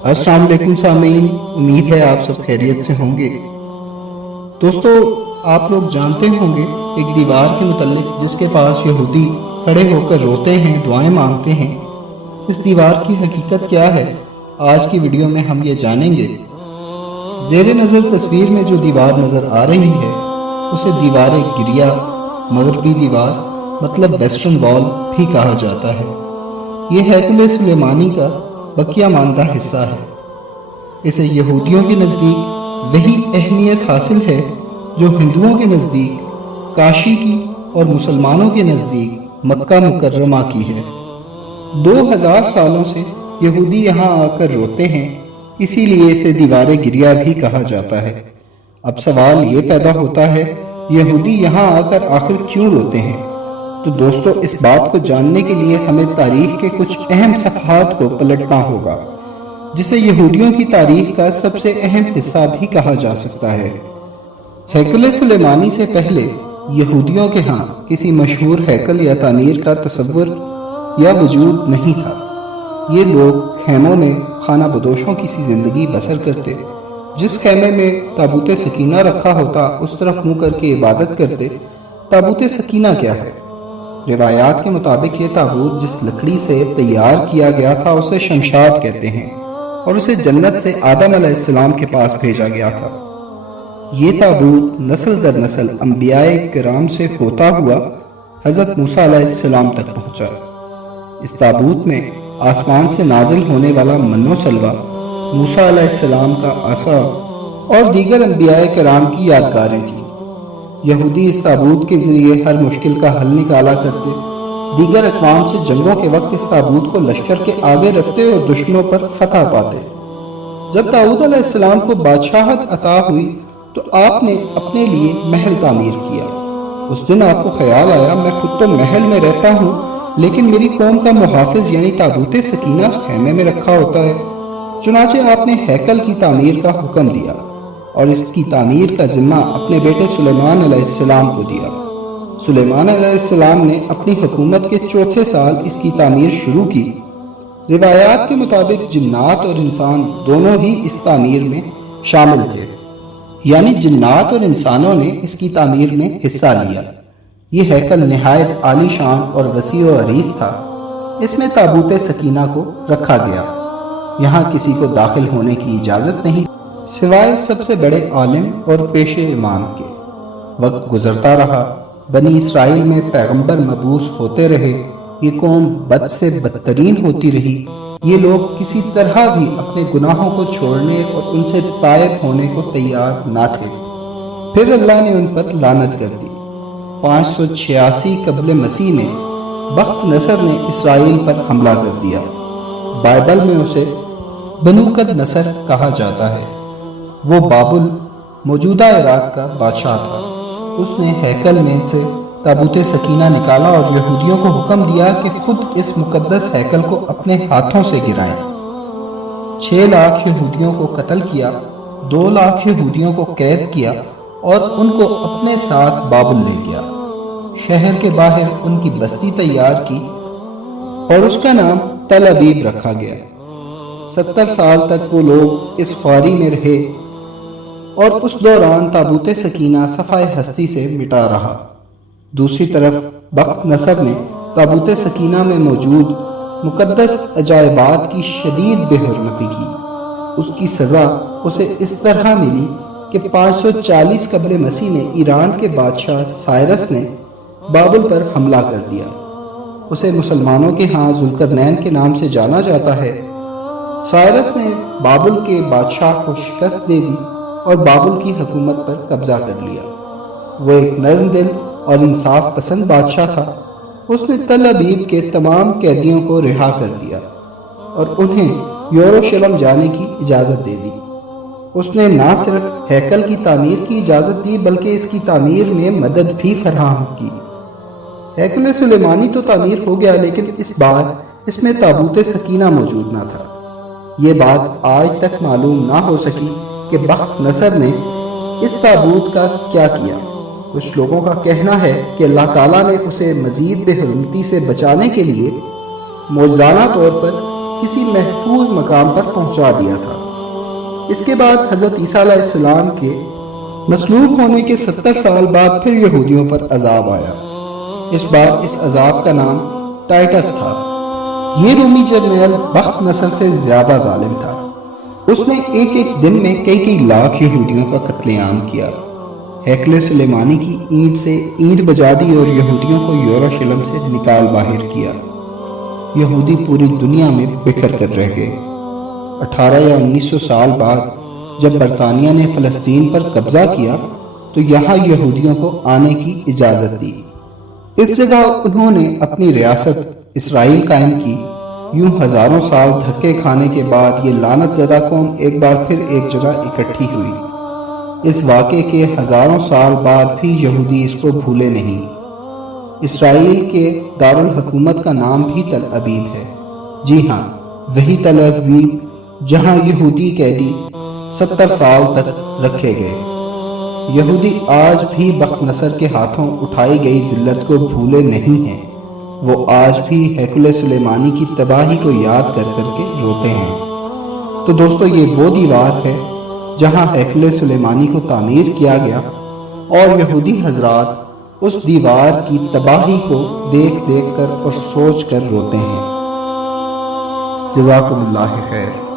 अस्सलाम वालेकुम सामीन, उम्मीद है आप सब खैरियत से होंगे। दोस्तों, आप लोग जानते होंगे एक दीवार के मुतल्लिक जिसके पास यहूदी खड़े होकर रोते हैं, दुआएं मांगते हैं। इस दीवार की हकीकत क्या है, आज की वीडियो में हम ये जानेंगे। ज़ेरे नज़र तस्वीर में जो दीवार नज़र आ रही है उसे दीवार गिरिया, मगरबी दीवार मतलब वेस्टर्न वॉल भी कहा जाता है। ये हैकल सुलेमानी का बकिया मानदा हिस्सा है। इसे यहूदियों के नज़दीक वही अहमियत हासिल है जो हिंदुओं के नज़दीक काशी की और मुसलमानों के नज़दीक मक्का मुकर्रमा की है। 2000 सालों से यहूदी यहाँ आकर रोते हैं, इसीलिए इसे दीवार गिरिया भी कहा जाता है। अब सवाल ये पैदा होता है, यहूदी यहाँ आकर आखिर क्यों रोते हैं? तो दोस्तों, इस बात को जानने के लिए हमें तारीख के कुछ अहम सफ़हात को पलटना होगा, जिसे यहूदियों की तारीख का सबसे अहम हिस्सा भी कहा जा सकता है। हैकल सुलेमानी से पहले यहूदियों के यहाँ किसी मशहूर हैकल या तामीर का तसव्वुर या वजूद नहीं था। ये लोग खैमों में खाना बदोशों की सी ज़िंदगी बसर करते। जिस खैमे में ताबूत सकीना रखा होता उस तरफ मुँह करके इबादत करते। ताबूत सकीना क्या है? रिवायात के मुताबिक ये ताबूत जिस लकड़ी से तैयार किया गया था उसे शमशाद कहते हैं और उसे जन्नत से आदम अलैहिस्सलाम के पास भेजा गया था। ये ताबूत नस्ल दर नस्ल अंबियाए किराम से होता हुआ हज़रत मूसा अलैहिस्सलाम तक पहुंचा। इस ताबूत में आसमान से नाजिल होने वाला मन्नो सलवा, मूसा अलैहिस्सलाम का असा और दीगर अंबियाए किराम की यादगारें थी। यहूदी इस ताबूत के ज़रिए हर मुश्किल का हल निकाला करते। दीगर अक़वाम से जंगों के वक्त इस ताबूत को लश्कर के आगे रखते और दुश्मनों पर फतह पाते। जब दाऊद अलैहिस्सलाम को बादशाहत अता हुई तो आपने अपने लिए महल तामीर किया। उस दिन आपको ख्याल आया, मैं खुद तो महल में रहता हूँ, लेकिन मेरी कौम का मुहाफिज यानी ताबूत सकीना खैमे में रखा होता है। चुनाचे आपने हैकल की तामीर का हुक्म दिया और इसकी तामीर का जिम्मा अपने बेटे सुलेमान अलैहिस्सलाम को दिया। सुलेमान अलैहिस्सलाम ने अपनी हुकूमत के चौथे साल इसकी तामीर शुरू की। रिवायात के मुताबिक जिन्नात और इंसान दोनों ही इस तामीर में शामिल थे, यानी जिन्नात और इंसानों ने इसकी तामीर में हिस्सा लिया। ये हैकल निहायत आलीशान और वसी व अरीज था। इसमें ताबूत सकीना को रखा गया। यहाँ किसी को दाखिल होने की इजाज़त नहीं, सिवाय सबसे बड़े आलिम और पेशे इमाम के। वक्त गुजरता रहा, बनी इसराइल में पैगंबर मबूस होते रहे। ये कौम बद से बदतरीन होती रही। ये लोग किसी तरह भी अपने गुनाहों को छोड़ने और उनसे तायब होने को तैयार ना थे। फिर अल्लाह ने उन पर लानत कर दी। 586 कबल मसीह में बख्त नसर ने इसराइल पर हमला कर दिया। बाइबल में उसे बनुकद नसर कहा जाता है। वो बाबुल मौजूदा इराक का बादशाह था। उसने हैकल में से ताबूत सकीना निकाला और यहूदियों को हुक्म दिया कि खुद इस मुकद्दस हैकल को अपने हाथों से गिराएं। 6 लाख यहूदियों को कत्ल किया, 2 लाख यहूदियों को कैद किया और उनको अपने साथ बाबुल ले गया। शहर के बाहर उनकी बस्ती तैयार की और उसका नाम तल अबीब रखा गया। 70 साल तक वो लोग इस ख्वारी में रहे और उस दौरान ताबूत सकीना सफ़ाए हस्ती से मिटा रहा। दूसरी तरफ बख्त नसर ने ताबूत सकीना में मौजूद मुकद्दस अजायबात की शदीद बेहुरमती की। उसकी सज़ा उसे इस तरह मिली कि 540 कबल मसीह में ईरान के बादशाह साइरस ने बाबुल पर हमला कर दिया। उसे मुसलमानों के यहाँ जुल्करनैन के नाम से जाना जाता है। साइरस ने बाबुल के बादशाह को शिकस्त दे दी और बाबुल की हुकूमत पर कब्जा कर लिया। वो एक नरम दिल और इंसाफ पसंद बादशाह था। उसने तल अबीब के तमाम कैदियों को रिहा कर दिया और उन्हें यरूशलेम जाने की इजाज़त दे दी। उसने ना सिर्फ हैकल की तामीर की इजाज़त दी बल्कि इसकी तामीर में मदद भी फराहम की। हैकल सुलेमानी तो तामीर हो गया, लेकिन इस बार इसमें ताबूत सकीना मौजूद ना था। ये बात आज तक मालूम ना हो सकी कि बख्त नसर ने इस ताबूत का क्या किया। कुछ लोगों का कहना है कि अल्लाह ताला ने उसे मज़ीद बेहुरमती से बचाने के लिए मौज़ाना तौर पर کسی محفوظ مقام پر پہنچا دیا تھا۔ اس کے بعد حضرت عیسیٰ علیہ السلام کے مصلوب ہونے کے 70 سال بعد پھر یہودیوں پر عذاب آیا۔ اس بار اس عذاب کا نام ٹائٹس تھا۔ یہ رومی جرنیل بخت نصر سے زیادہ ظالم تھا۔ اس نے ایک دن میں کئی لاکھ یہودیوں کا قتل عام کیا۔ ہیکل سلیمانی کی اینٹ سے اینٹ بجا دی اور یہودیوں کو یروشلم سے نکال باہر کیا۔ یہودی پوری دنیا میں بکھر کر رہ گئے۔ 18 یا 1900 سال بعد جب برطانیہ نے فلسطین پر قبضہ کیا تو یہاں یہودیوں کو آنے کی اجازت دی۔ اس جگہ انہوں نے اپنی ریاست اسرائیل قائم کی۔ یوں ہزاروں سال دھکے کھانے کے بعد یہ لعنت زدہ قوم ایک بار پھر ایک جگہ اکٹھی ہوئی۔ اس واقعے کے ہزاروں سال بعد بھی یہودی اس کو بھولے نہیں۔ اسرائیل کے دارالحکومت کا نام بھی تل ابیب ہے۔ جی ہاں، وہی تل ابیب جہاں یہودی قیدی 70 سال تک رکھے گئے۔ یہودی آج بھی بخت نصر کے ہاتھوں اٹھائی گئی ذلت کو بھولے نہیں ہیں۔ وہ آج بھی ہیکل سلیمانی کی تباہی کو یاد کر کر کے روتے ہیں۔ تو دوستو، یہ وہ دیوار ہے جہاں ہیکل سلیمانی کو تعمیر کیا گیا اور یہودی حضرات اس دیوار کی تباہی کو دیکھ دیکھ کر اور سوچ کر روتے ہیں۔ جزاکم اللہ خیر۔